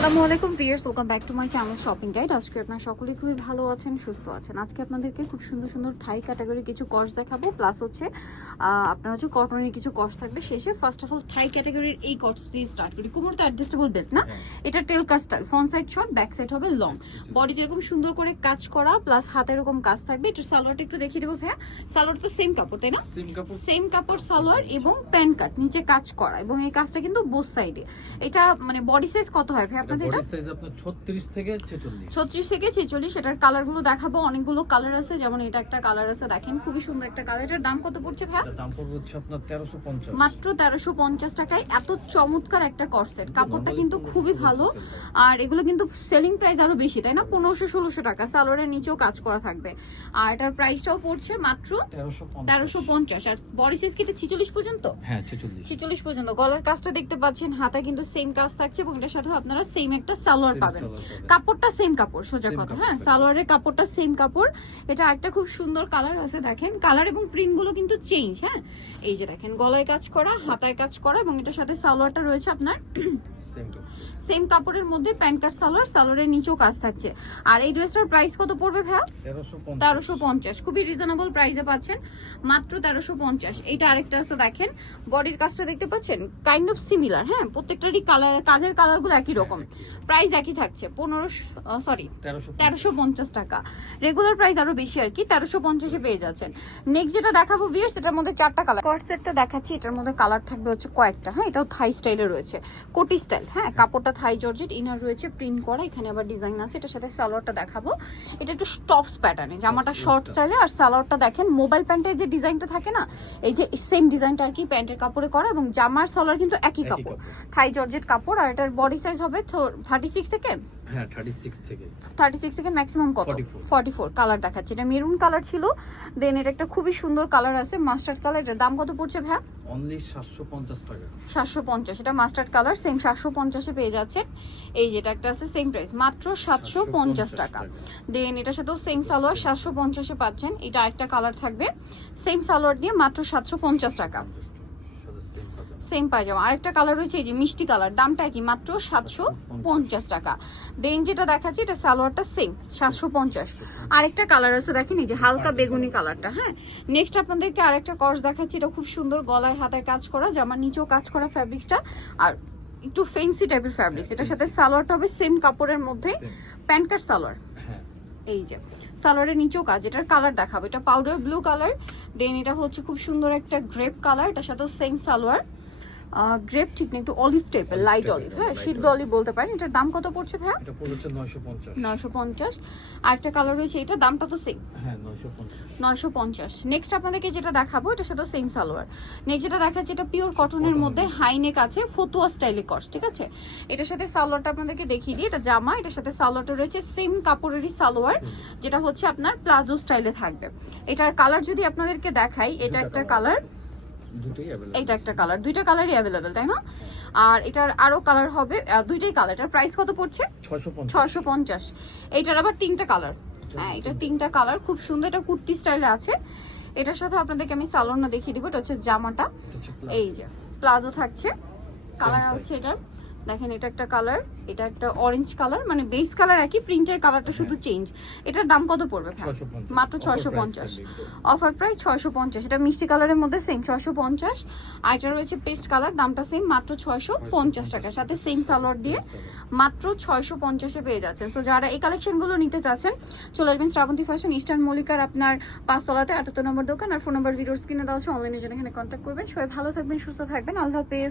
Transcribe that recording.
আসসালামু আলাইকুম viewers welcome back to my channel shopping guide. আজকে আপনারা সকলেই খুবই ভালো আছেন সুস্থ আছেন। আজকে আপনাদেরকে খুব সুন্দর সুন্দর থাই ক্যাটাগরি কিছু কর্স দেখাবো। প্লাস হচ্ছে আপনার হচ্ছে কটনের কিছু কর্স থাকবে। শেষে ফার্স্ট অফ অল থাই ক্যাটাগরির এই কর্স দিয়ে স্টার্ট করি। কোমর তো অ্যাডজাস্টেবল বেল্ট না? এটা টেল কাজ style front side short back side হবে লং বডিতে এরকম সুন্দর করে কাজ করা প্লাস হাতে এরকম কাজ থাকবে। এটা সালোয়ারটা একটু দেখিয়ে দেবো ভাইয়া। সালোয়ার তো সেম কাপড় তাই না? সেম কাপড়। সালোয়ার এবং প্যান্ট কাট। নিচে কাজ করা এবং এই কাজটা কিন্তু বোথ সাইডে এটা মানে বডি সাইজ কত হয় ভাই আপনাদের এটা সাইজ আপনার 36 থেকে 46 ছত্রিশ থেকে ছেচল্লিশ এটার কালারগুলো দেখাবো অনেকগুলো কালার আছে যেমন এটা একটা কালার আছে দেখেন খুবই সুন্দর একটা কালার এটার দাম কত পড়ছে ভাইয়া? দাম পড়বে হচ্ছে আপনার 1350 মাত্র তেরোশো পঞ্চাশ টাকায় এত চমৎকার একটা করসেট কাপড়টা কিন্তু খুবই ভালো। আর এগুলো কিন্তু সেলিং প্রাইস আরও বেশি তাই না? পনেরোশো ষোলোশো টাকা। সালোয়ারের নিচেও কাজ করা থাকবে। আর এটার প্রাইসটাও পড়ছে মাত্র 1350 তেরোশো পঞ্চাশ। আর বডি সাইজ কি ছিচল্লিশ পর্যন্ত? হ্যাঁ 46 ছিচল্লিশ পর্যন্ত। গলার কাজটা দেখতে পাচ্ছেন হাতায় কিন্তু সেম কাজ থাকছে এবং এটার সাথে আপনারা সেম একটা সালোয়ার পাবেন। কাপড়টা সেম কাপড় সোজা কথা। হ্যাঁ সালোয়ারের কাপড়টা সেম কাপড়। এটা একটা খুব সুন্দর কালার আছে দেখেন। কালার এবং প্রিন্টগুলো কিন্তু চেঞ্জ হ্যাঁ? এই যে দেখেন গলায় কাজ করা হাতায় কাজ করা এবং এটার সাথে সালোয়ারটা রয়েছে আপনার সেম কাপড় সেম কাপড়ের মধ্যে প্যান্ট কাট সালোয়ার সালোয়ারের নিচেও কাজ থাকছে। আর এই ড্রেসটার প্রাইস কত পড়বে ভাইয়া? 1350 তেরোশো পঞ্চাশ। খুবই রিজনেবল প্রাইসে পাচ্ছেন। মাত্র তেরোশো পঞ্চাশ। এটা আরেকটা আছে দেখেন। বডির কাজটা দেখতে পাচ্ছেন? কাইন্ড অফ সিমিলার হ্যাঁ? প্রত্যেকটারই কালার কাজের কালারগুলো একই রকম। প্রাইস একই থাকছে। পনেরোশো সরি 1350 তেরোশো পঞ্চাশ। টাকা। রেগুলার প্রাইস আরও বেশি আর কি তেরোশো পঞ্চাশে পেয়ে যাচ্ছেন। নেক্সট যেটা দেখাবো ভিয়ার্স এটার মধ্যে চারটা কালার কট সেটটা দেখাচ্ছি এটার মধ্যে কালার থাকবে হচ্ছে কয়েকটা। হ্যাঁ এটাও থাই স্টাইলে রয়েছে। কোটি স্টাইল হ্যাঁ কাপড়টা থাই জর্জেট ইনার রয়েছে প্রিন্ট করা এখানে আবার ডিজাইন আছে এটার সাথে সালোয়ারটা দেখাবো। এটা একটু স্টপস প্যাটার্নে জামাটা শর্ট স্টাইলে আর সালোয়ারটা দেখেন মোবাইল প্যান্টের যে ডিজাইনটা থাকে না এই যে সেম ডিজাইনটা আর কি প্যান্টের কাপড়ে করা এবং জামার সালোয়ার কিন্তু একই কাপড়। থাই জর্জেট কাপড় আর এটার বডি সাইজ হবে থার্টি সিক্স থেকে? হ্যাঁ 36 থেকে। থেকে ম্যাক্সিমাম কত? 44 ফোর কালার দেখাচ্ছে। এটা মেরুন কালার ছিল দেন এটা একটা খুবই সুন্দর কালার আছে মাস্টার্ড কালার এটার দাম কত পড়ছে ভাই অনলি 750 টাকা। সাতশো পঞ্চাশ এটা মাস্টার্ড কালার সেম সাতশো পঞ্চাশে পেয়ে যাচ্ছেন। এই যেটা একটা আছে সেম প্রাইস মাত্র সাতশো পঞ্চাশ 750 টাকা। দেন এটার সাথেও সেম সালোয়ার সাতশো পঞ্চাশে পাচ্ছেন। এটা একটা কালার থাকবে। সেম সালোয়ার দিয়ে মাত্র সাতশো পঞ্চাশ টাকা। সাথে সেম পায়জামা। আরেকটা কালার রয়েছে এই যে মিষ্টি কালার দামটা কি? মাত্র সাতশো পঞ্চাশ। টাকা। দেন যেটা দেখাচ্ছি এটা সালোয়ারটা সেম সাতশো পঞ্চাশ। আরেকটা কালার আছে দেখেন এই যে হালকা বেগুনি কালারটা হ্যাঁ? নেক্সট আপনাদেরকে আরেকটা কর্স দেখাচ্ছি এটা খুব সুন্দর গলায় হাতায় কাজ করা জামার নিচেও কাজ করা ফ্যাব্রিক্সটা আর একটু ফেন্সি টাইপের ফ্যাব্রিক্স এটার সাথে সালোয়ারটা হবে সেম কাপড়ের মধ্যে প্যান্ট কাট সালোয়ার। হ্যাঁ এই যে, সালোয়ারের নিচেও কাজ, এটার কালার দেখাবো। এটা পাউডার ব্লু কালার দেন এটা হচ্ছে খুব সুন্দর একটা গ্রেপ কালার এটার সাথে সেম সালোয়ার। গ্রেপ ঠিক না একটু অলিভ টাইপের লাইট অলিভ হ্যাঁ সিদ্ধ অলিভ বলতে পারেন। এটার দাম কত পড়ছে ভাইয়া? নয়শো পঞ্চাশ। আর একটা কালার রয়েছে এটা দামটা তো সেম হ্যাঁ নয়শো পঞ্চাশ। নেক্সট আপনাদেরকে যেটা দেখাবো এটা সাথে সেম সালোয়ার। নেক্সট যেটা দেখাচ্ছে এটা পিওর কটনের মধ্যে হাই নেক আছে ফতুয়া স্টাইলে কস ঠিক আছে? এটার সাথে সালোয়ারটা আপনাদেরকে দেখিয়ে দিই এটা জামা এটার সাথে সালোয়ারটা রয়েছে সেম কাপড়েরই সালোয়ার যেটা হচ্ছে আপনার প্লাজো স্টাইলে থাকবে। এটার কালার যদি আপনাদেরকে দেখাই এটা একটা কালার এটা একটা কালার দুইটা কালারই অ্যাভেলেবেল তাই না? আর এটার আরও কালার হবে দুইটাই কালার এটার প্রাইস কত পড়ছে? 650 ছয়শো পঞ্চাশ। এইটার আবার তিনটা কালার হ্যাঁ এটা তিনটা। কালার খুব সুন্দর এটা কুর্তি স্টাইলে আছে। এটার সাথে আপনাদেরকে আমি সালোনা দেখিয়ে দিব এটা হচ্ছে জামাটা। এই যে প্লাজো। থাকছে। কালার হচ্ছে এটার। দেখেন এটা একটা কালার এটা একটা অরেঞ্জ কালার মানে বেস কালার একই প্রিন্টের কালারটা শুধু চেঞ্জ এটার দাম কত পড়বে মাত্র ছয়শো পঞ্চাশ। অফার প্রাইস ছয়শো পঞ্চাশ। এটা মিষ্টি কালারের মধ্যে সেম ছয়শো পঞ্চাশ। আর এটা রয়েছে পেস্ট কালার দামটা সেম মাত্র ছয়শো পঞ্চাশ টাকা। সাথে সেম সালোয়ার দিয়ে মাত্র ছয়শো পঞ্চাশে পেয়ে যাচ্ছেন। সো যারা এই কালেকশনগুলো নিতে চাচ্ছেন চলে আসবেন শ্রাবন্তী ফ্যাশন ইস্টার্ন মল্লিকার আপনার পাঁচতলাতে আটাত্তর নম্বর দোকান আর ফোন নম্বর ভিডিওর স্ক্রিনে দেওয়া হচ্ছে অনলাইনে জন্য এখানে কন্ট্যাক্ট করবেন। সবাই ভালো থাকবেন সুস্থ থাকবেন। আল্লাহ হাফেজ।